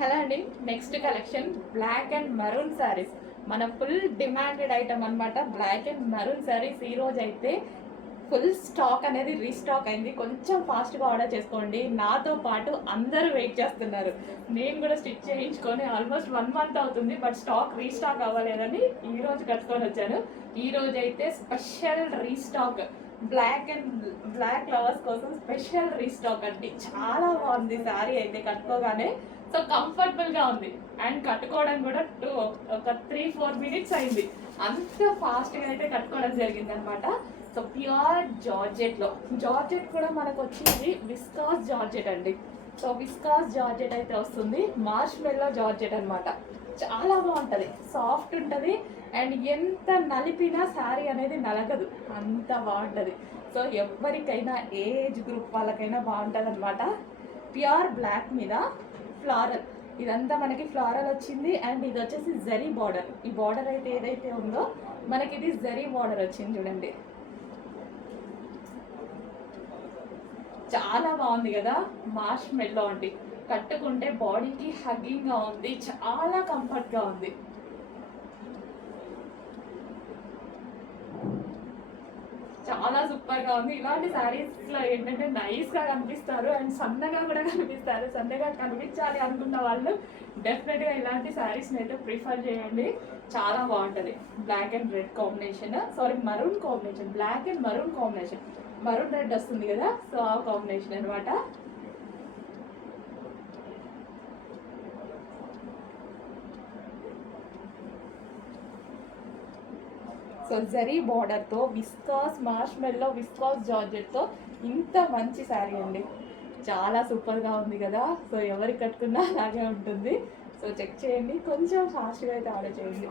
Hello అండి. Next collection black and maroon sarees మన full demanded item అన్నమాట. Black and maroon sarees ఈ రోజు అయితే ఫుల్ స్టాక్ అనేది రీస్టాక్ అయింది. కొంచెం ఫాస్ట్గా ఆర్డర్ చేసుకోండి. నాతో పాటు అందరూ వెయిట్ చేస్తున్నారు. నేను కూడా స్టిచ్ చేయించుకొని ఆల్మోస్ట్ వన్ మంత్ అవుతుంది బట్ స్టాక్ రీస్టాక్ అవ్వలేదని ఈ రోజు కట్టుకొని వచ్చాను. ఈ రోజు అయితే special restock. Black and black lovers కోసం స్పెషల్ రీస్టాక్ అండి. చాలా బాగుంది శారీ అయితే కట్టుకోగానే. సో కంఫర్టబుల్గా ఉంది. అండ్ కట్టుకోవడం కూడా టూ ఒక త్రీ ఫోర్ మినిట్స్ అయింది. అంత ఫాస్ట్గా అయితే కట్టుకోవడం జరిగింది అనమాట సో ప్యూర్ జార్జెట్లో జార్జెట్ కూడా మనకు వచ్చింది విస్కాస్ జార్జెట్ అండి. సో విస్కాస్ జార్జెట్ అయితే వస్తుంది. మార్ష్ మెల్లో జార్జెట్ అనమాట చాలా బాగుంటుంది. సాఫ్ట్ ఉంటుంది. అండ్ ఎంత నలిపినా శారీ అనేది నలగదు. అంత బాగుంటుంది. సో ఎవరికైనా ఏజ్ గ్రూప్ వాళ్ళకైనా బాగుంటుంది అనమాట ప్యూర్ బ్లాక్ మీద ఫ్లారల్ ఇదంతా మనకి ఫ్లారల్ వచ్చింది. అండ్ ఇది వచ్చేసి జరీ బార్డర్ ఈ బార్డర్ అయితే ఏదైతే ఉందో మనకి ఇది జరీ బార్డర్ వచ్చింది చూడండి. చాలా బాగుంది కదా? మార్ష్ మెల్లో అండి. కట్టుకుంటే బాడీకి హగ్గింగ్గా ఉంది. చాలా కంఫర్ట్గా ఉంది. చాలా సూపర్గా ఉంది. ఇలాంటి శారీస్లో ఏంటంటే నైస్గా కనిపిస్తారు అండ్ సన్నగా కూడా కనిపిస్తారు. సన్నగా కనిపించాలి అనుకున్న వాళ్ళు డెఫినెట్గా ఇలాంటి శారీస్ అయితే ప్రిఫర్ చేయండి. చాలా బాగుంటది. Black and red combination sorry maroon combination black and maroon combination maroon red వస్తుంది కదా? సో ఆ కాంబినేషన్ అనమాట సర్జరీ బార్డర్తో విస్కాస్ మార్ష్మెల్లో విస్కాస్ జార్జెట్తో ఇంత మంచి శారీ అండి. చాలా సూపర్గా ఉంది కదా. సో ఎవరికి కట్టుకున్నా అలాగే ఉంటుంది. సో చెక్ చేయండి. కొంచెం ఫాస్ట్గా అయితే ఆర్డర్ చేయండి.